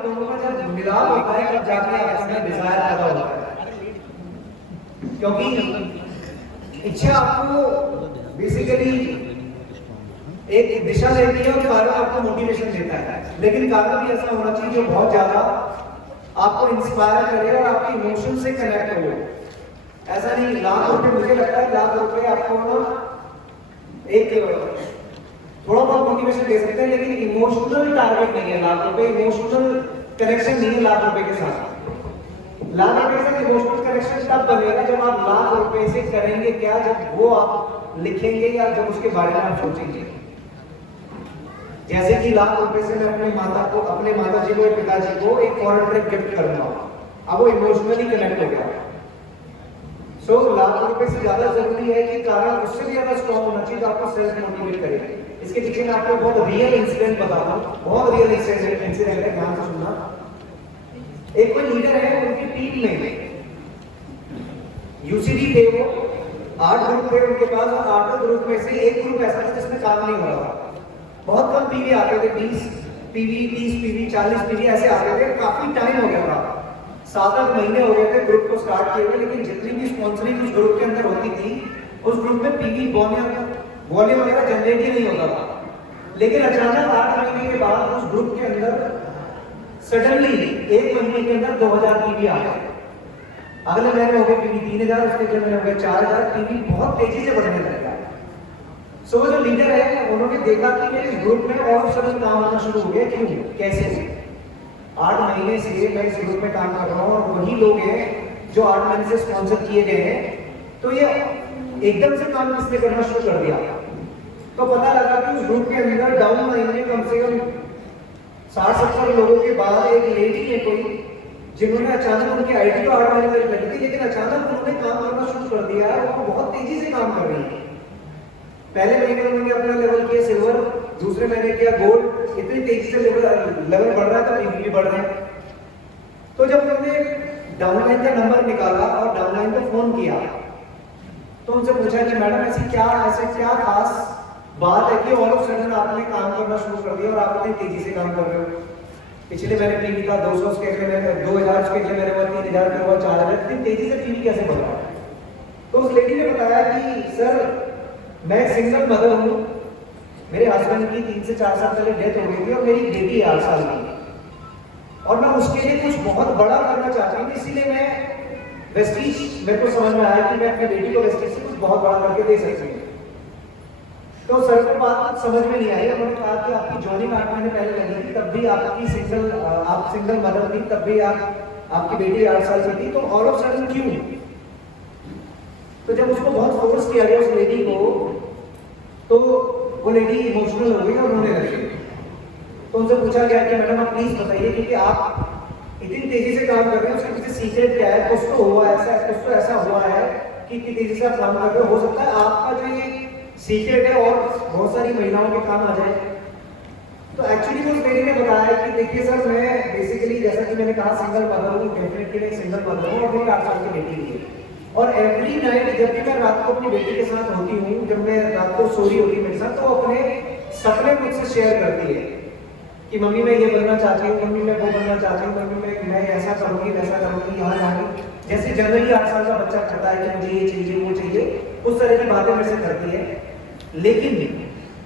आप दोनों का जब मिलाप होता है तब जाके आपस में डिजायर पैदा होता है, क्योंकि इच्छा आपको बेसिकली एक दिशा देती है और कारण आपको मोटिवेशन देता है, लेकिन कारण भी ऐसा होना चाहिए जो बहुत ज्यादा आपको इंस्पायर करे और आपके इमोशन से कनेक्ट हो। ऐसा नहीं लाख रुपए, मुझे लगता है लाख रुपए आपको ना एक थोड़ा बहुत मोटिवेशन दे सकते हैं, लेकिन इमोशनल टारगेट नहीं है लाख रुपए, इमोशनल कनेक्शन नहीं है लाख रुपए के साथ। लाख रुपए के साथ इमोशनल कनेक्शन तब बनेगा जब आप लाख रुपए से करेंगे क्या, जब वो आप लिखेंगे या जब उसके बारे में आप सोचेंगे। जैसे कि लाख रुपए से मैं अपने माता जी को, पिताजी को एक फॉरेन ट्रिप गिफ्ट करूंगा, अब वो इमोशनली कनेक्ट हो गया। सो लाख रुपए से ज्यादा जरूरी है कि कारण उससे भी ज्यादा स्ट्रॉन्ग होना चाहिए जो आपको सेल्फ मोटिवेट करे। इसके पीछे मैं आपको बहुत रियल इंसिडेंट बताता हूँ, बहुत रियल इंसिडेंट है, ध्यान से सुनना। एक कोई लीडर है, उनकी टीम में यूसीडी थे, वो 8 ग्रुप थे उनके पास, और 8 ग्रुप में से एक ग्रुप ऐसा था जिसमें काम नहीं हो रहा था। बहुत कम पीवी आते थे, 20 पीवी, 30 पीवी, 40 पीवी ऐसे आते थे। काफी टाइम हो गया था, 7-8 महीने हो गए थे ग्रुप को स्टार्ट किए हुए, लेकिन जितनी भी स्पॉन्सरिंग उस ग्रुप के अंदर होती थी, उस ग्रुप में पीवी वॉल्यूम वगैरह जनरेट ही नहीं होता था। लेकिन अचानक 8 महीने के बाद उस ग्रुप के अंदर सडनली 1 महीने के अंदर 2000 पीवी आ गए। अगले महीने हो गए पीवी 3000, उसके अगले महीने हो गए 4000। पीवी बहुत तेजी से बढ़ने लगा। सो जो लीडर है उन्होंने देखा कि मेरे ग्रुप में और सडन काम आना शुरू हो गया। क्यों, कैसे? 8 महीने से मैं इस ग्रुप में काम कर रहा हूँ और वही लोग हैं जो 8 महीने से स्पॉन्सर किए गए हैं, तो ये एकदम से काम किसने करना शुरू कर दिया? तो पता लगा कि उस ग्रुप के अंदर डाउन लाइन में कम से कम 60-70 लोगों के बाद एक लेडी है कोई, जिन्होंने अचानक उनकी आईडी तो 8 महीने तक लगी थी, लेकिन अचानक उन्होंने काम करना शुरू कर दिया और वो बहुत तेजी से काम कर रही है। पहले महीने उन्होंने अपना लेवल किया सिल्वर, दूसरे महीने किया गोल्ड। इतनी तेजी से लेवल बढ़ रहा है तो पीवी भी बढ़ रहे हैं। तो जब उन्होंने डाउनलाइन का नंबर निकाला और डाउनलाइन को फोन किया, तो उनसे पूछा कि मैडम ऐसे क्या खास बात है कि ऑल ऑफ सडन आपने काम करना शुरू कर दिया और आप इतनी तेजी से काम कर रहे हो? पिछले महीने पीवी का 200 के अगले महीने 2000 के अगले महीने 3000 के बाद 4000, इतनी तेजी से पीवी कैसे बढ़ रहा है? तो उस लेडी ने बताया कि सर मैं सिंगल मदर हूँ, मेरे हस्बैंड की 3 से 4 साल पहले डेथ हो गई थी और मेरी बेटी 8 साल की, और मैं उसके लिए कुछ बहुत बड़ा करना चाहती हूँ, इसीलिए मैं वेस्टीज, मेरे को समझ में आया कि मैं अपनी बेटी को वेस्टीज से कुछ बहुत बड़ा करके दे सकती हूँ। तो सर को बात समझ में नहीं आई। उन्होंने कहा कि आपकी जॉइनिंग 8 महीने पहले लगी थी, तब भी आप सिंगल मदर थी, तब भी आपकी बेटी 8 साल की थी, तो ऑल ऑफ सडन क्यों? तो जब उसको बहुत फोर्स किया गया उस लेडी को, तो वो लेडी इमोशनल हो गई और रोने लगी। तो उनसे पूछा गया कि मैडम आप प्लीज बताइए, क्योंकि आप इतनी तेजी से काम कर रहे हैं, उसके पीछे सीक्रेट क्या है? कुछ तो हुआ ऐसा, कुछ तो ऐसा हुआ है कि इतनी तेजी से आप काम कर रहे हो सकता है आपका जो ये सीक्रेट है और बहुत सारी महिलाओं के काम आ जाए। तो एक्चुअली वो लेडी ने बताया कि देखिए सर, मैं बेसिकली जैसा कि मैंने कहा सिंगल मदर हूँ, डेफिनेटली एक सिंगल मदर हूँ और मेरी 8 साल की बेटी है, और एवरी नाइट जब भी मैं रात को अपनी बेटी के साथ होती हूँ, जब मैं रात को सो रही होती है मेरे साथ, तो अपने सपने मुझसे शेयर करती है कि मम्मी मैं ये बनना चाहती हूँ, मम्मी मैं वो बनना चाहती हूँ, मम्मी मैं ऐसा करूँगी, वैसा करूँगी, यहाँ जाऊँगी। जैसे जनरली 8 साल का बच्चा करता है कि मुझे ये चाहिए, वो चाहिए, उस तरह की बातें मेरे से करती है। लेकिन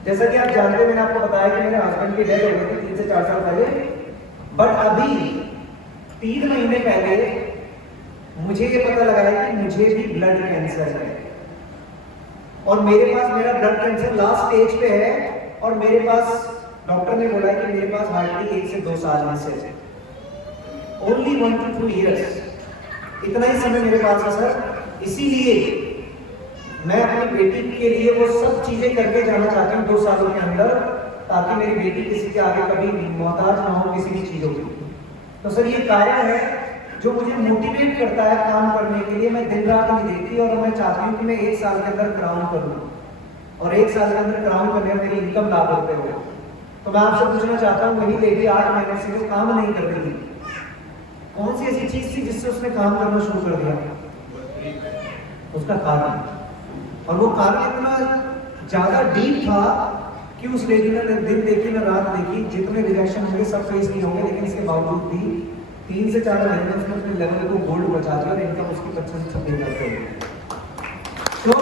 जैसा कि आप जानते हैं, मैंने आपको बताया कि मेरे हस्बैंड की डेथ हो गई थी 3 से 4 साल पहले, बट अभी 3 महीने पहले मुझे ये पता लगा है कि मुझे भी ब्लड कैंसर है, और मेरे पास मेरा ब्लड कैंसर लास्ट स्टेज पे है, और मेरे पास डॉक्टर ने बोला कि मेरे पास हार्डली 1 से 2 साल में से ओनली 1 to 2 years, इतना ही समय मेरे पास है सर। इसीलिए मैं अपनी बेटी के लिए वो सब चीजें करके जाना चाहती हूँ 2 सालों के अंदर, ताकि मेरी बेटी किसी के आगे कभी मोहताज ना हो किसी भी चीजों की। तो सर ये कारण है जो मुझे मोटिवेट करता है काम करने के लिए। मैं दिन रात नहीं देखती, और मैं चाहती हूँ कि मैं 1 साल के अंदर क्राउन करूँ, और 1 साल के अंदर क्राउन करने में मेरी इनकम लाभ होते हो। तो मैं आपसे पूछना चाहता हूँ, वही लेडी 8 महीने से जो काम नहीं कर रही थी, कौन सी ऐसी चीज थी जिससे उसने काम करना शुरू कर दिया? उसका कारण, और वो कारण इतना ज्यादा डीप था कि उस लेडी ने दिन देखी ना रात देखी, जितने रिजेक्शन होंगे सब फेस नहीं होंगे, लेकिन इसके बावजूद भी 3 से 4 महीने उसने अपने लेवल को गोल्ड बचा दिया और इनकम उसकी 25 से 26 तो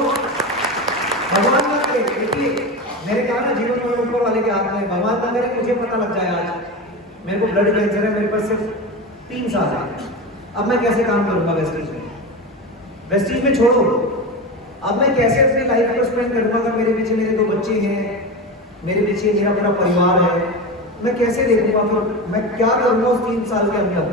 भगवान ना करे, देखिए मैंने कहा ना जीवन में ऊपर वाले के हाथ में, भगवान ना करे मुझे पता लग जाए आज मेरे को ब्लड कैंसर है, मेरे पास सिर्फ 3 साल है, अब मैं कैसे काम करूंगा वेस्टीज में? वेस्टीज में छोड़ो, अब मैं कैसे अपनी लाइफ को स्पेंड करूंगा? अगर मेरे पीछे मेरे 2 बच्चे हैं, मेरे पीछे मेरा पूरा परिवार है, मैं कैसे देखूंगा? फिर मैं क्या करूंगा उस 3 साल के अंदर?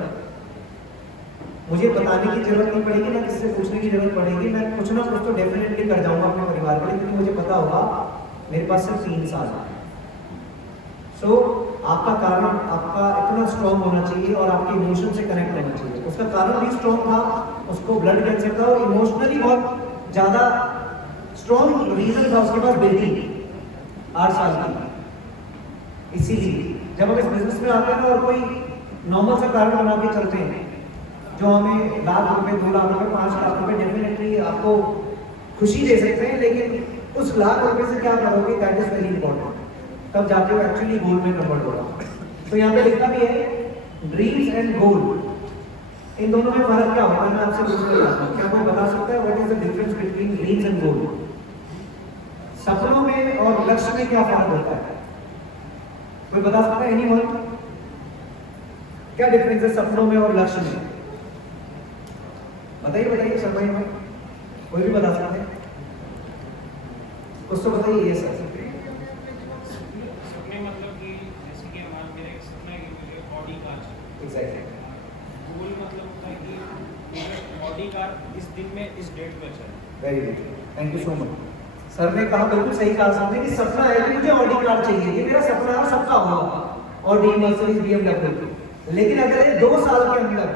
मुझे बताने की जरूरत नहीं पड़ेगी, ना किसी से पूछने की जरूरत पड़ेगी, मैं कुछ ना कुछ तो डेफिनेटली कर जाऊंगा अपने परिवार के लिए, क्योंकि मुझे पता होगा मेरे पास सिर्फ 3 साल है। सो आपका कारण आपका इतना स्ट्रॉन्ग होना चाहिए और आपके इमोशन से कनेक्ट होना चाहिए। उसका कारण भी स्ट्रॉन्ग था, उसको ब्लड कैंसर था और इमोशनली बहुत ज्यादा स्ट्रॉन्ग रीजन था उसके पास बेटी 8 साल की। इसीलिए जब हम इस बिजनेस में आते हैं ना और कोई नॉर्मल सा कारण बना के चलते हैं जो हमें लाख रुपए 2 लाख रुपए 5 लाख रुपए डेफिनेटली आपको खुशी दे सकते हैं, लेकिन उस लाख रुपए से क्या करोगे दैट इज वेरी इंपॉर्टेंट, तब जाके वो एक्चुअली गोल में कन्वर्ट होगा। तो यहाँ पे लिखा भी है ड्रीम्स एंड गोल, इन दोनों में फर्क क्या होता है? मैं आपसे पूछना चाहता हूँ, क्या कोई बता सकता है what is the difference between dreams and goal? सपनों में और लक्ष्य में क्या फर्क होता है? कोई बता सकता है? एनीवन? क्या डिफरेंस है सपनों में और लक्ष्य में? बताइए बताइए समय में कोई भी बता सकते हैं? कुछ तो बताइए। ये सर सपने मतलब कि जैसे कि हमारा मेरा एक सपना है कि मुझे ऑडी कार चाहिए। एग्जैक्टली। गोल मतलब होता है कि मुझे ऑडी कार इस दिन में इस डेट पे चाहिए। Very good, thank you so much. Sir ने कहा बिल्कुल सही कहा सबने कि सपना है कि मुझे ऑडी कार चाहिए, ये मेरा सपना है, सबका होगा ऑडी मर्सिडीज BMW, लेकिन अगर 2 साल के अंदर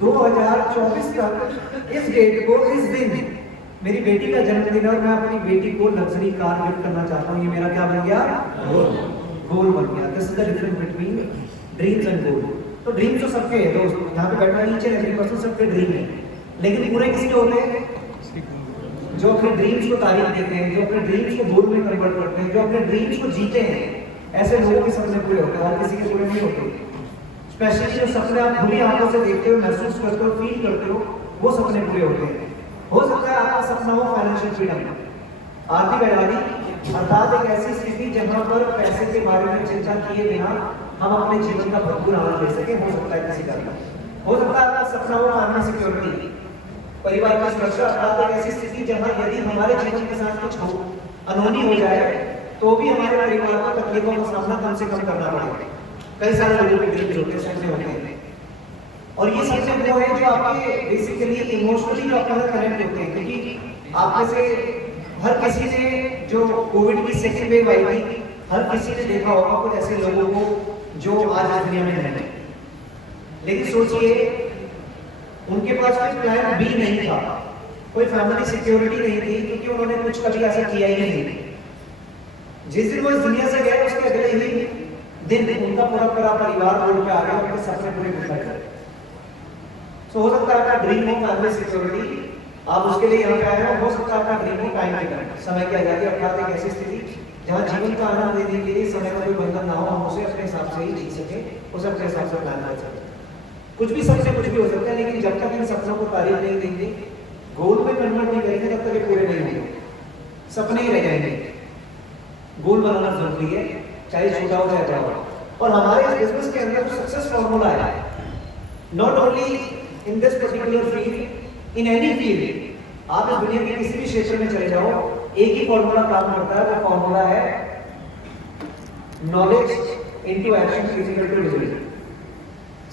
2024 तक इस डेट को इस दिन मेरी बेटी का जन्मदिन है और मैं अपनी बेटी को लग्जरी कार गिफ्ट करना चाहता हूँ, ये मेरा क्या बन गया? गोल बन गया। This is the difference between dreams and goal. तो ड्रीम्स तो सबके हैं दोस्त, यहाँ पे बैठा ईच एंड एवरी पर्सन सबके ड्रीम है, लेकिन पूरे किसके होते हैं? जो अपने ड्रीम्स को तारीफ देते हैं, जो अपने ड्रीम्स को गोल में कन्वर्ट करते हैं, जो अपने ड्रीम्स को जीते हैं, ऐसे लोगों के सपने पूरे होते हैं, और किसी के पूरे नहीं होते। स्पेशली जो सपने आप खुली आंखों से देखते हो, महसूस करते हो, फील करते हो, वो सपने पूरे होते हैं। हो सकता है आपका सपना हो फाइनेंशियल फ्रीडम, आर्थिक आजादी, अर्थात एक ऐसी स्थिति जहां पर पैसे के बारे में चिंता किए बिना हम अपने जीवन का भरपूर आनंद ले सके। हो सकता है किसी का, हो सकता है आपका सपना हो फैमिली सिक्योरिटी, परिवार की सुरक्षा, अर्थात एक ऐसी स्थिति जहां यदि हमारे जीवन के साथ कुछ हो अनहोनी हो जाए तो भी हमारे परिवार को तकलीफों का सामना कम से कम करना पड़े। कई सारे लोगों के ड्रीम्स होते हैं, सपने होते हैं, और ये सपने वो है जो आपके बेसिकली इमोशनली जो आपके साथ कनेक्ट होते हैं, क्योंकि आप में से हर किसी ने जो कोविड की सेकेंड वेव आई थी, हर किसी ने देखा होगा कुछ ऐसे लोगों को जो आज इस दुनिया में नहीं है, लेकिन सोचिए उनके पास कोई प्लान बी नहीं था, कोई फैमिली सिक्योरिटी नहीं थी, क्योंकि उन्होंने कुछ कभी ऐसा किया ही नहीं। जिस दिन वो इस दुनिया से गए उसके अगले ही दिन उनका पूरा परिवार रोड पे आ गया, उनके सपने पूरे बिखर गए। सो हो सकता है आपका ड्रीम हो फैमिली सिक्योरिटी, आप उसके लिए यहाँ पे आए हो। हो सकता है आपका ड्रीम हो टाइम टेकर, समय की आजादी, अर्थात एक ऐसी स्थिति जहाँ जीवन का आनंद लेने के लिए समय का कोई बंधन ना हो, हम उसे अपने हिसाब से ही जी सके, उसे अपने हिसाब से प्लान कर सके। कुछ भी सपने कुछ भी हो सकता है, लेकिन जब तक इन सपनों को तारीफ नहीं देंगे, गोल में कन्वर्ट नहीं करेंगे, तब तक ये पूरे नहीं होंगे, सपने ही रह जाएंगे। गोल बनाना जरूरी है, चाहे छोटा हो चाहे बड़ा हो। और हमारे इस बिजनेस के अंदर जो सक्सेस फॉर्मूला है, not only in this particular field, in any field, आप इस दुनिया के किसी भी क्षेत्र में चले जाओ, एक ही फॉर्मूला काम करता है। वो फॉर्मूला है knowledge into action physical to delivery.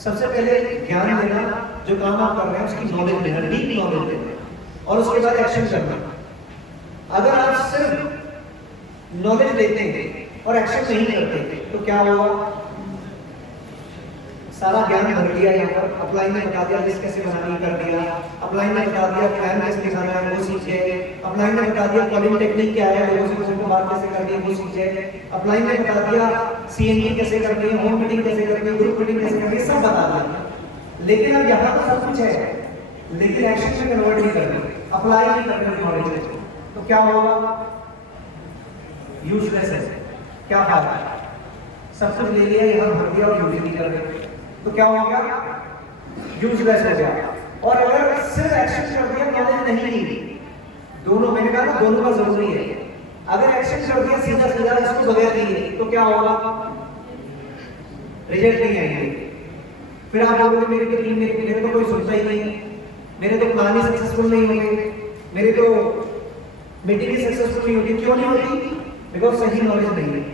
सबसे पहले ज्ञान देना, जो काम आप कर रहे हैं उसकी नॉलेज देना, डीप नॉलेज देना, और उसके बाद एक्शन करना। अगर आप सिर्फ नॉलेज देते हैं और एक्शन नहीं करते तो क्या होगा? सारा ज्ञान भर दिया यहाँ पर, अपलाइन ने बता दिया लिस्ट कैसे बनानी कर दिया, अपलाइन ने बता दिया प्लान कैसे दिखाना है वो सीख गए, अपलाइन ने बता दिया कॉलिंग टेक्निक क्या है, लोगों से लोगों को बात कैसे करनी है वो सीख गए, अपलाइन ने बता दिया CNE कैसे करनी है, होम मीटिंग कैसे करनी है, ग्रुप मीटिंग कैसे करनी है, सब बता दिया। लेकिन अब यहाँ पर सब कुछ है, लेकिन एक्शन में कन्वर्ट नहीं करनी, अप्लाई नहीं करनी नॉलेज, तो क्या होगा? यूजलेस है। क्या फायदा? सब कुछ ले लिया, यहाँ भर दिया और यूज नहीं कर रहे, तो क्या हो गया? यूजलेस हो गया। और अगर सिर्फ एक्शन कर दिया, नॉलेज नहीं ली, दोनों, मैंने कहा ना दोनों का जरूरी है। अगर एक्शन कर दिया सीधा सीधा इसको बगैर दिए, तो क्या होगा? रिजल्ट नहीं आएंगे। फिर आप बोलोगे मेरी तो टीम, मेरे तो कोई सुनता ही नहीं, मेरे तो प्लान ही सक्सेसफुल नहीं होंगे, मेरे तो मीटिंग ही सक्सेसफुल नहीं होती। क्यों नहीं होती? बिकॉज सही नॉलेज नहीं है।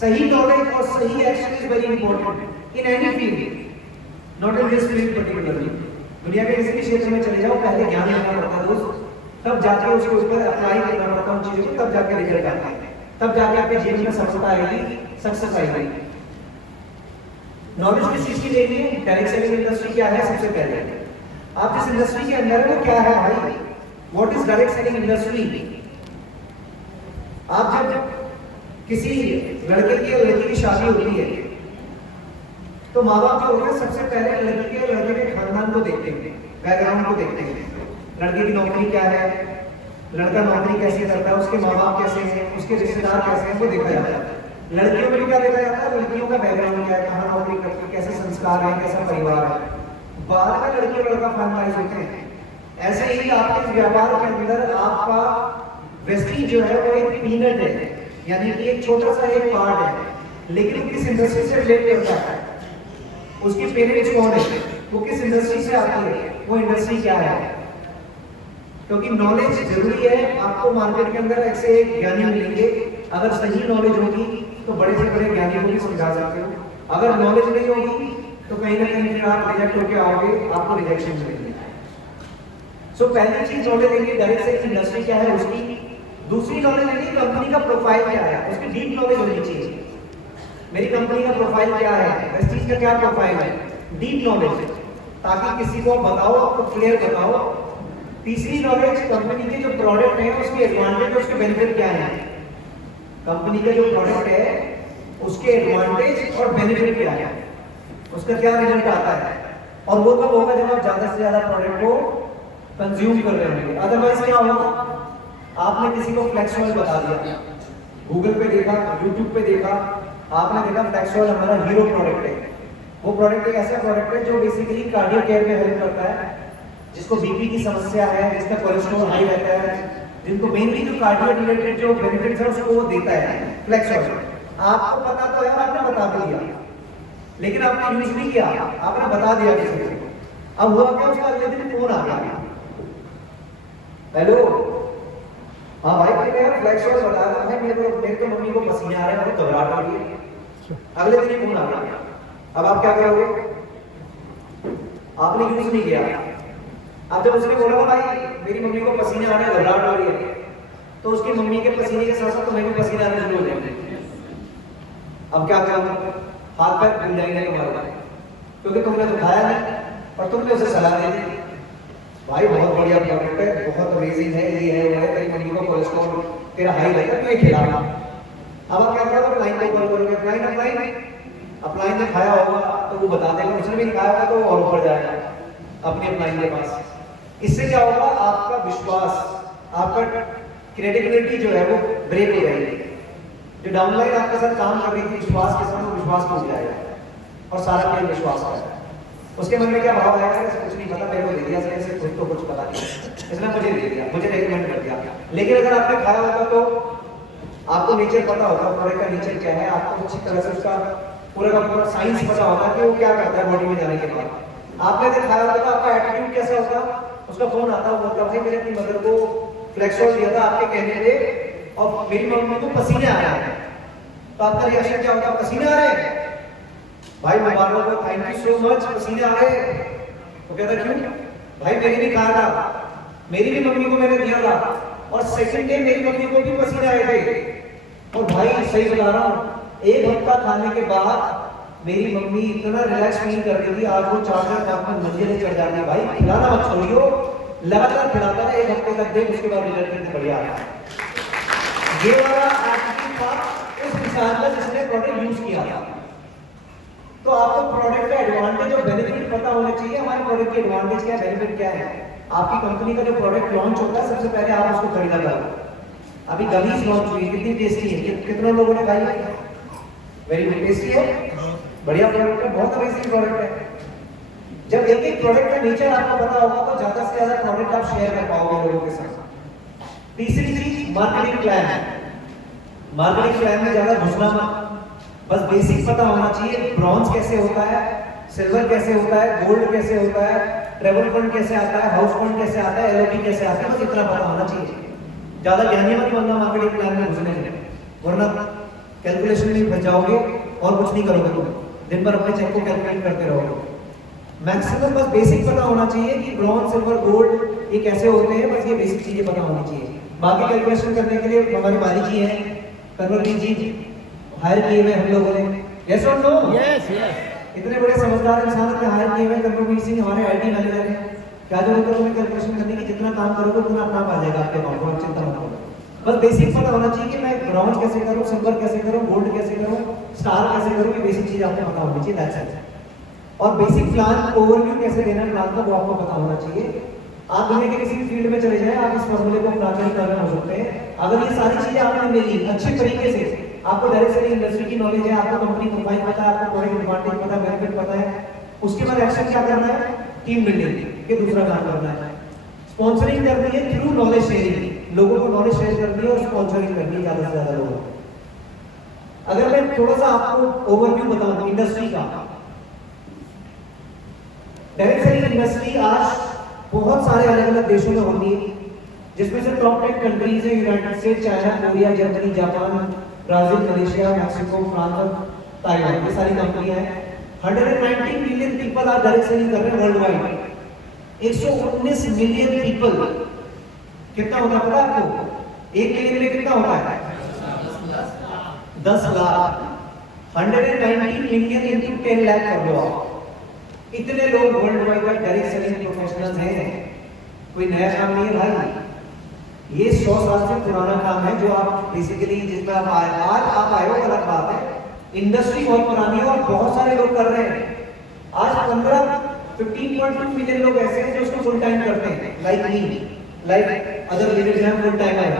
सही नॉलेज और सही action is very important in any field, not in this field particularly. दुनिया के किसी भी क्षेत्र में चले जाओ, पहले ज्ञान लेना पड़ता है दोस्त, तब जाके उसके ऊपर अप्लाई करना पड़ता है उन चीजों को, तब जाके रिजल्ट आता है, तब जाके आपके जीवन में सफलता आएगी, सक्सेस आएगी। नॉलेज किस चीज की लेनी है? डायरेक्ट सेलिंग इंडस्ट्री क्या है? सबसे पहले आप जिस इंडस्ट्री के अंदर है वो क्या है भाई? What is direct selling industry? आप जब किसी लड़के की या लड़की की शादी होती है, तो माँ बाप जो होते हैं सबसे पहले लड़की के लड़के के खानदान को देखते हैं, बैकग्राउंड को देखते हैं। लड़के की नौकरी क्या है, लड़का नौकरी कैसे करता है, उसके माँ बाप कैसे हैं, उसके रिश्तेदार कैसे हैं, वो देखा जाता है। लड़कियों में क्या देखा जाता है? लड़कियों का बैकग्राउंड क्या है, कहाँ नौकरी करती है, कैसे संस्कार है, कैसा परिवार है। बाहर का लड़की और लड़का फाइनलाइज होते हैं। ऐसे ही आपके इस व्यापार के अंदर आपका वेस्टिज जो है वो एक पीनट है, यानी कि एक छोटा सा एक पार्ट है, लेकिन वो किस इंडस्ट्री से रिलेट करता है, उसके पेरेंट्स कौन है, वो किस इंडस्ट्री से आती है, वो इंडस्ट्री क्या है। क्योंकि नॉलेज जरूरी है। आपको मार्केट के अंदर ऐसे एक ज्ञानी मिलेंगे, अगर सही नॉलेज होगी तो बड़े से बड़े ज्ञानी को भी समझा सकते हो। अगर नॉलेज नहीं होगी तो कहीं ना कहीं फिर आप रिजेक्ट होकर आओगे, आपको रिजेक्शन मिलेगी। सो पहली चीज नॉलेज लेंगे डायरेक्ट सेलिंग इंडस्ट्री क्या है उसकी। दूसरी नॉलेज लेंगे कंपनी का प्रोफाइल क्या है, उसकी डीप नॉलेज होनी चाहिए। मेरी कंपनी का प्रोफाइल क्या है, वेस्टीज का क्या प्रोफाइल है, डीप नॉलेज, ताकि किसी को बताओ आपको क्लियर बताओ। तीसरी नॉलेज कंपनी के जो प्रोडक्ट है उसके एडवांटेज और उसके बेनिफिट क्या है। कंपनी का जो प्रोडक्ट है उसके एडवांटेज और बेनिफिट क्या है, उसका क्या रिजल्ट आता है। और वो कब होगा? जब आप ज्यादा से ज्यादा प्रोडक्ट को कंज्यूम कर रहे होंगे। अदरवाइज क्या होगा? आपने किसी को फ्लेक्स ऑयल बता दिया, गूगल पे देखा, यूट्यूब पे देखा, आपने देखा फ्लेक्स ऑयल हमारा हीरो प्रोडक्ट है। वो प्रोडक्ट एक ऐसा प्रोडक्ट है जो बेसिकली कार्डियो केयर में हेल्प करता है, जिसको बीपी की समस्या है, जिसका कोलेस्ट्रॉल हाई रहता है, जिनको मेनली जो कार्डियो रिलेटेड जो बेनिफिट्स है उसको वो देता है फ्लेक्स ऑयल। आपको पता तो है, आपने बता दिया, लेकिन आपने यूज नहीं किया, आपने बता दिया किसी को। अब हुआ क्या? उसका अगले दिन फोन आ गया, हेलो हाँ भाई मैंने यार फ्लेक्स ऑयल बता रहा है, मेरे तो मम्मी को पसीने आ रहे हैं, बहुत घबराहट हो रही है। अगले दिन ही फोन आ गया। अब आप क्या करोगे? आपने यूज नहीं किया। अब जब उसने बोला भाई मेरी मम्मी को पसीने आ रहे हैं, घबराहट हो रही है, तो उसकी मम्मी के पसीने के साथ साथ तुम्हें भी पसीने आने शुरू हो जाएंगे। अब क्या करोगे? हाथ पैर फूल जाएंगे तुम्हारे, क्योंकि तुमने तो खाया नहीं और तुमने उसे सलाह दे दी, भाई बहुत बढ़िया प्रोडक्ट है, बहुत अमेजिंग है, ये है वो है, तेरी मम्मी को कोलेस्ट्रॉल तेरा हाई रहता है, तो ये खिला। अब आप क्या करोगे? अप्लाइन को कॉल करोगे, अप्लाइन ने खाया होगा तो वो बता देगा, उसने भी नहीं खाया होगा तो वो और ऊपर जाएगा अपने अप्लाइन के पास। इससे क्या होगा? आपका विश्वास, आपका क्रेडिबिलिटी जो है वो ब्रेक हो जाएगी। जो डाउनलाइन आपके साथ काम कर रही थी विश्वास के साथ, वो विश्वास टूट जाएगा और सारा खेल विश्वास का है। उसके मन में क्या भाव आएगा? ऐसे कुछ नहीं पता, मेरे को दे दिया, इससे खुद तो कुछ पता नहीं, इसने मुझे दे दिया, मुझे रेकमेंड कर दिया। लेकिन अगर आपने खाया होगा तो आपको नेचर पता होगा, प्रोडक्ट का नेचर क्या है, आपको अच्छी तरह से उसका पूरा का पूरा साइंस पता होगा कि वो क्या करता है बॉडी में जाने के बाद। आपने अगर खाया होगा तो आपका एटीट्यूड कैसा होगा? उसका फोन आता है, बोलता भाई मैंने अपनी मदर को फ्लेक्स ऑयल दिया था आपके कहने पे और मेरी मम्मी को पसीने आ रहे हैं, तो आपका रिएक्शन क्या होगा? पसीने आ रहे हैं भाई, मुबारक हो, थैंक यू सो मच, पसीने आ रहे हैं। तो कहता क्यों? भाई मैंने भी खाया था, मेरी भी मम्मी को मैंने दिया था और सेकंड डे मेरी मम्मी को भी पसीने आए थे। और भाई सही बता रहा हूँ, एक हफ्ता खाने के बाद मेरी मम्मी इतना रिलैक्स फील कर रही थी, आज वो 4-5 मंजिलें चढ़ जाती है। भाई खिलाना मत छोड़ियो, लगातार खिलाता रहा, एक हफ्ते तक दे, उसके बाद रिजल्ट कितने बढ़िया आया। ये वाला एटीट्यूड था उस इंसान का जिसने प्रोडक्ट यूज किया था। तो आपको प्रोडक्ट का एडवांटेज और बेनिफिट पता होना चाहिए। हमारे प्रोडक्ट की एडवांटेज क्या है, बेनिफिट क्या है। आपकी कंपनी का जो प्रोडक्ट लॉन्च होता है सबसे पहले आप उसको खरीदा करो, अभी गमीज लॉन्च हुई, कितनी टेस्टी है, कितने लोगों ने खाई है? वेरी गुड, टेस्टी है, बढ़िया प्रोडक्ट है, बहुत अमेजिंग प्रोडक्ट है। जब एक एक प्रोडक्ट का नेचर आपको पता होगा तो ज्यादा से ज्यादा प्रोडक्ट आप शेयर कर पाओगे लोगों के साथ। तीसरी चीज मार्केटिंग प्लान। मार्केटिंग प्लान में ज्यादा घुसना मत, बस बेसिक पता होना चाहिए, ब्रॉन्ज कैसे होता है, सिल्वर कैसे होता है, गोल्ड कैसे होता है, ट्रेवल फंड कैसे आता है, हाउस फंड कैसे आता है, एलओपी कैसे आता है, बस इतना पता होना चाहिए। ज्यादा ज्ञानी मत बनना मार्केटिंग प्लान में घुसने के लिए, वरना कैलकुलेशन में फंस जाओगे और कुछ नहीं करोगे, तुम दिन भर अपने चेक को कैलकुलेट करते रहोगे। मैक्सिमम बस बेसिक पता होना चाहिए कि ब्रॉन्ज सिल्वर गोल्ड ये कैसे होते हैं, बस ये बेसिक चीजें पता होनी चाहिए। बाकी कैलकुलेशन करने के लिए हमारे माली जी हैं, कन्वर्ट जी हायर किए हुए हम लोगों ने, यस और नो? Yes yes. इतने बड़े समझदार इंसान ने हायर किए हुए कन्वर्ट सिंह हमारे आईटी मैनेजर हैं। क्या जरूरत है तुम्हें कैलकुलेशन करने की, जितना काम करोगे उतना अपना आ जाएगा आपके अकाउंट में, चिंता मत करो। बस बेसिक पता होना चाहिए कि मैं ब्रॉन्ज कैसे करूं, सिल्वर कैसे करूं, गोल्ड कैसे करूं, स्टार कैसे करूं, ये बेसिक चीज आपको पता होनी चाहिए, दैट्स इट। और बेसिक प्लान ओवरव्यू कैसे देना है प्लान का, वो आपको पता होना चाहिए। आप दुनिया के किसी भी फील्ड में चले जाएं, आप इस फॉर्मूले को अपना कर कर हो सकते हैं। अगर ये सारी चीजें आपने मिली अच्छे तरीके से, आपको डायरेक्ट सेलिंग इंडस्ट्री की नॉलेज है, आपको कंपनी प्रोफाइल पता है, आपको प्रोडक्ट एडवांटेज पता है, बेनिफिट पता है, उसके बाद एक्शन क्या करना है, टीम बिल्डिंग के दूसरा काम करना है, स्पॉन्सरिंग करनी है थ्रू नॉलेज शेयरिंग, लोगों को नॉलेज शेयर करनी है और स्पॉन्सरिंग करनी है ज्यादा से ज्यादा लोगों को। अगर मैं थोड़ा सा आपको ओवरव्यू बताऊं इंडस्ट्री का, डायरेक्ट सेलिंग इंडस्ट्री आज बहुत सारे अलग अलग देशों में होती है, जिसमें से टॉप 10 कंट्रीज है, United state, China, Korea, Germany, Japan, Brazil, Malaysia, Mexico, France, Taiwan, ये सारी कंपनियां हैं। 190 मिलियन पीपल आज डायरेक्ट सेलिंग कर रहे हैं वर्ल्ड वाइड। 119 मिलियन पीपल, कितना होता है पता है आपको? एक मिलियन में कितना होता है? 10 लाख। 190 मिलियन इंटू 10 लाख कर दो आप, इतने लोग world wide direct selling professionals हैं। कोई नया काम नहीं है भाई, ये 100 साल से पुराना काम है जो आप बेसिकली जिसमें आप आए, आज आप आए हो अलग बात है, इंडस्ट्री बहुत पुरानी है और बहुत सारे लोग कर रहे हैं। आज 15.2 मिलियन लोग ऐसे हैं जो उसको फुल टाइम करते हैं, like me, like other leaders हैं फुल टाइम आए,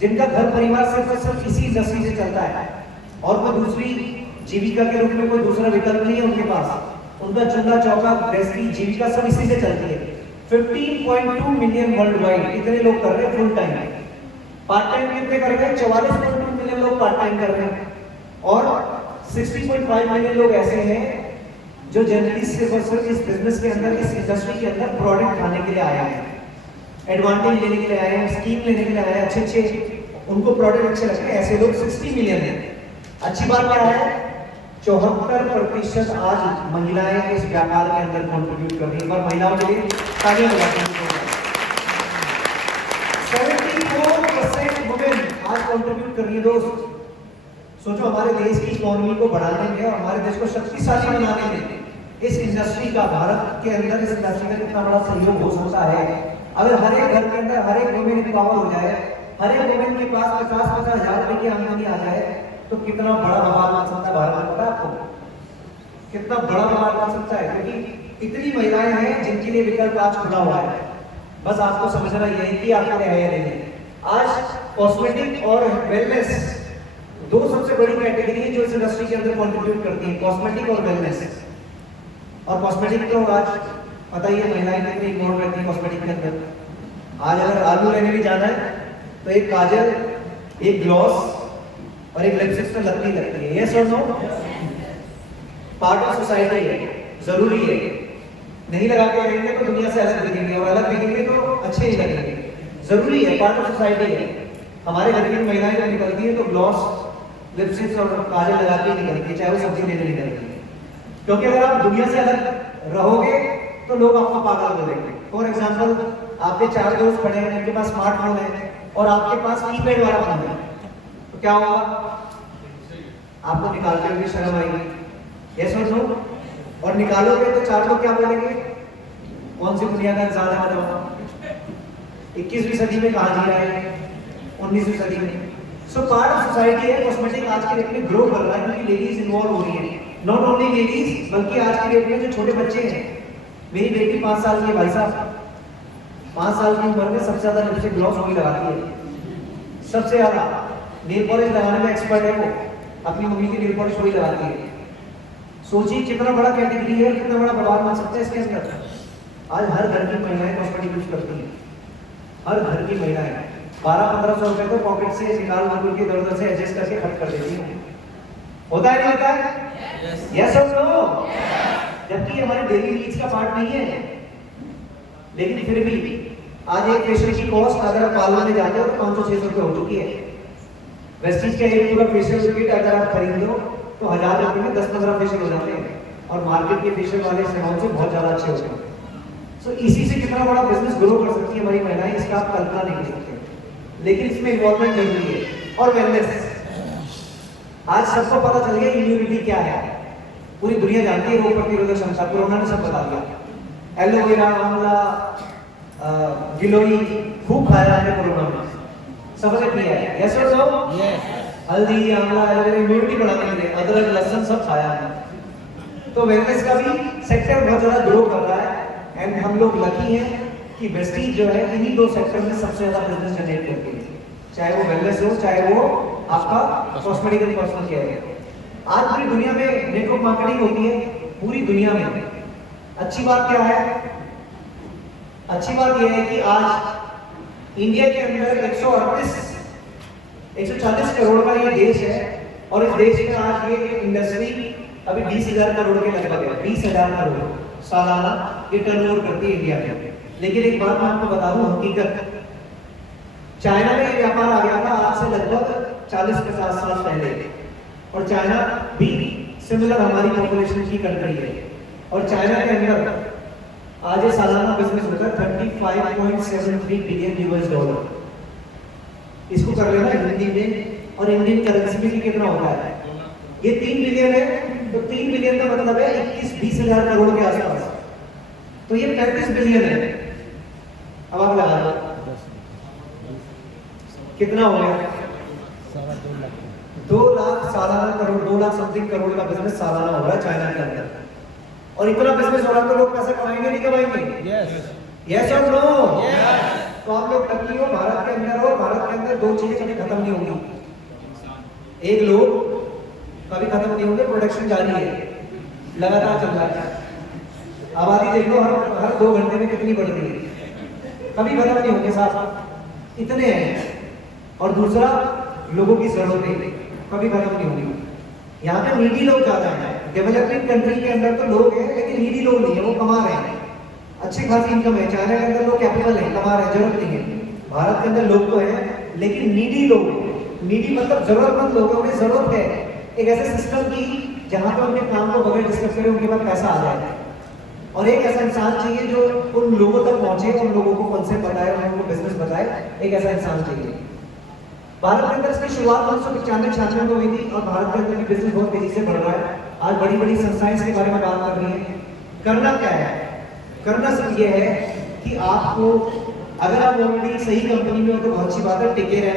जिनका घर परिवार सिर्फ इसी इंडस्ट्री से चलता है और कोई दूसरी जीविका के रूप में कोई दूसरा विकल्प नहीं है उनके पास। उनका चूल्हा चौका गृहस्थी जीविका सब इसी से चलती है। 15.2 मिलियन वर्ल्ड वाइड इतने लोग कर रहे हैं फुल टाइम। पार्ट टाइम कितने कर रहे हैं? 44.2 मिलियन लोग पार्ट टाइम कर रहे हैं और 60.5 मिलियन लोग ऐसे हैं जो जनरली सिर्फ और सिर्फ इस बिजनेस के अंदर, इस इंडस्ट्री के अंदर प्रोडक्ट खाने के लिए आए हैं, एडवांटेज लेने के लिए आए हैं, स्कीम लेने के लिए आए हैं, अच्छे उनको प्रोडक्ट अच्छे लगते हैं, ऐसे लोग 60 मिलियन हैं। अच्छी बात क्या है, 74% आज महिलाएं इस व्यापार के अंदर कंट्रीब्यूट कर रही हैं। और महिलाओं के लिए तालियां बजाते हैं। 74% वुमेन आज कंट्रीब्यूट कर रही है। दोस्त सोचो, हमारे देश की इकोनॉमी को बढ़ाने में और हमारे देश को शक्तिशाली बनाने में इस इंडस्ट्री का, भारत के अंदर इस इंडस्ट्री का कितना बड़ा सहयोग हो सकता है। अगर हर एक घर के अंदर हर एक वुमेन एम्पावर हो जाए, हर एक वुमेन के पास 50-50 हजार रुपए की आमदनी आ जाए, तो कितना बड़ा बवाल बन सकता है भारत में, पता है आपको? कितना बड़ा बवाल बन सकता है, क्योंकि इतनी महिलाएं हैं जिनके लिए विकल्प आज खुला हुआ है। बस आपको समझना ये है कि आपके लिए है या नहीं। आज कॉस्मेटिक और वेलनेस दो सबसे बड़ी कैटेगरी है जो इस इंडस्ट्री के अंदर कंट्रीब्यूट करती है, कॉस्मेटिक और वेलनेस। और कॉस्मेटिक तो आज पता ही है महिलाएं कितनी इन्वॉल्व रहती है कॉस्मेटिक के अंदर। आज अगर आलू लेने भी जाना है तो एक काजल, एक ग्लॉस और एक लिपस्टिक तो लगती है। यस और नो? पार्ट ऑफ सोसाइटी है, जरूरी है। नहीं लगा के रहेंगे तो दुनिया से अलग दिखेंगे और अलग दिखेंगे तो अच्छे ही लगेंगे। जरूरी है, पार्ट ऑफ सोसाइटी है। हमारे घर की महिलाएं जब निकलती है तो ग्लॉस, लिपस्टिक और काजल लगा के निकलती है, चाहे वो सब्जी लेने निकलती है। क्योंकि अगर आप दुनिया से अलग रहोगे तो लोग आपको पागल बोलेंगे। फॉर एग्जाम्पल, आपके 4 दोस्त खड़े हैं जिनके पास स्मार्टफोन है और आपके पास कीपैड वाला फोन है, तो क्या होगा? आपको निकालते हुए शर्म आएगी। यस और नो? और निकालोगे तो 4 लोग क्या बोलेंगे? कौन सी दुनिया का इंसान है बताओ? 21वीं सदी में कहा जी रहा है, 19वीं सदी में। सो पार्ट ऑफ सोसाइटी है। कॉस्मेटिक आज के डेट में ग्रो कर रहा है क्योंकि लेडीज इन्वॉल्व हो रही है। नॉट ओनली लेडीज बल्कि आज की डेट में जो छोटे बच्चे हैं, मेरी बेटी 5 साल की है भाई साहब, 5 साल की उम्र में सबसे ज्यादा लिपस्टिक ग्लॉस वही लगाती है। सबसे ज्यादा नेल पॉलिश लगाने में एक्सपर्ट है वो, अपनी मम्मी की नेल पॉलिश वही लगाती है। सोचिए कितना बड़ा कैटेगरी है, कितना बड़ा व्यापार बन सकता है इसके अंदर। आज हर घर की महिलाएं कॉस्मेटिक यूज करती हैं, हर घर की महिलाएं 1200-1500 रुपए तो पॉकेट से निकाल निकाल के इधर उधर से एडजस्ट करके खर्च कर देती हैं। होता है नहीं होता है? यस और नो? जबकि ये हमारे डेली नीड्स का पार्ट नहीं है, लेकिन फिर भी आज एक फेशियल की कॉस्ट अगर आप पार्लर में जाते हो तो 500-600 रुपए हो चुकी है। वेस्टीज का एक पूरा फेशियल किट अगर आप खरीद लो तो 1000 रुपए में 10-15 फेशियल हो जाते हैं, और मार्केट के फेशियल वाले सैलून से बहुत ज्यादा अच्छे होते हैं। सो इसी से कितना बड़ा बिजनेस ग्रो कर सकती है हमारी महिलाएं, इसका आप कल्पना नहीं कर सकते। लेकिन इसमें इन्वॉल्वमेंट जरूरी है। और वेलनेस, आज सबको पता चल गया इम्यूनिटी क्या है, पूरी दुनिया जानती है रोग प्रतिरोधक क्षमता, कोरोना ने सब बता दिया। एलोवेरा, आंवला, गिलोई खूब खाया हमने कोरोना में, सबने पिया है। यस और नो? हल्दी, आंवला, एलोवेरा इम्यूनिटी बढ़ाने के लिए, अदरक, लहसुन सब खाया हमने। तो वेलनेस का भी सेक्टर बहुत ज्यादा ग्रो कर रहा है, एंड हम लोग लकी हैं कि वेस्टीज जो है इन्हीं दो सेक्टर में सबसे ज्यादा बिजनेस जनरेट करती है, चाहे वो वेलनेस हो, चाहे वो आपका कॉस्मेटिक एंड पर्सनल केयर है। आज पूरी दुनिया में नेटवर्क मार्केटिंग होती है, पूरी दुनिया में। अच्छी बात क्या है? अच्छी बात यह है कि आज इंडिया के अंदर 140 करोड़ का ये देश है, और इस देश में आज ये इंडस्ट्री अभी 20,000 करोड़ के लगभग है। 20,000 करोड़ सालाना ये टर्नओवर करती है इंडिया में। लेकिन एक बात मैं आपको बता दूं, हकीकत चाइना में ये व्यापार आ गया था आज से लगभग 40-50 साल पहले, और चाइना भी सिमिलर हमारी पॉपुलेशन की कंट्री है, और चाइना के अंदर आज ये सालाना बिजनेस होता है 35.73 बिलियन यूएस डॉलर। इसको कर लेना हिंदी में, और इंडियन करेंसी में कितना होता है? ये 3 बिलियन है, तो 3 बिलियन का मतलब है 21-20 हजार करोड़ के आसपास, तो ये 35 बिलियन है। अब आप लगा लो कितना हो गया? 2 लाख सालाना करोड़, 2 लाख समथिंग करोड़ का बिजनेस सालाना हो रहा है चाइना के अंदर। और इतना बिजनेस हो रहा है तो लोग पैसा कमाएंगे नहीं कमाएंगे? यस और नो? तो आप लोग लकी हो भारत के अंदर हो, भारत के अंदर 2 चीजें कभी खत्म नहीं होंगी। एक, लोग कभी खत्म नहीं होंगे, प्रोडक्शन जारी है, लगातार चल रहा है। आबादी देख लो, हर 2 घंटे में कितनी बढ़ रही है, कभी खत्म नहीं होंगे साहब, इतने हैं। और दूसरा, लोगों की जरूरतें कभी खत्म नहीं होंगी। यहाँ पे नीडी लोग ज्यादा हैं, डेवलपिंग कंट्री के अंदर तो लोग हैं, लेकिन नीडी लोग नहीं है, वो कमा रहे हैं, अच्छी खासी इनकम है। चाइना के अंदर लोग कैपिटल है, कमा रहे हैं, जरूरत नहीं है। भारत के अंदर लोग तो है, लेकिन नीडी लोग हैं। नीडी मतलब जरूरतमंद लोग हैं, उन्हें जरूरत है एक ऐसे सिस्टम की जहां पर उनके काम को बगैर डिस्कस करे उनके पास पैसा आ जाए, और एक ऐसा इंसान चाहिए जो उन लोगों तक पहुंचे, उन लोगों को कॉन्सेप्ट बताए, उन लोगों को बिजनेस बताए, एक ऐसा इंसान चाहिए। भारत के अंदर इसकी शुरुआत 1995-96 में हुई थी, और भारत के अंदर भी बिजनेस बहुत तेजी से बढ़ रहा है। आज बड़ी बड़ी संस्थाएं इसके बारे में बात कर रही है। करना क्या है? करना सिर्फ ये है कि आपको, अगर आप ऑलरेडी सही कंपनी में हो तो बहुत अच्छी बात है, टिके रहना।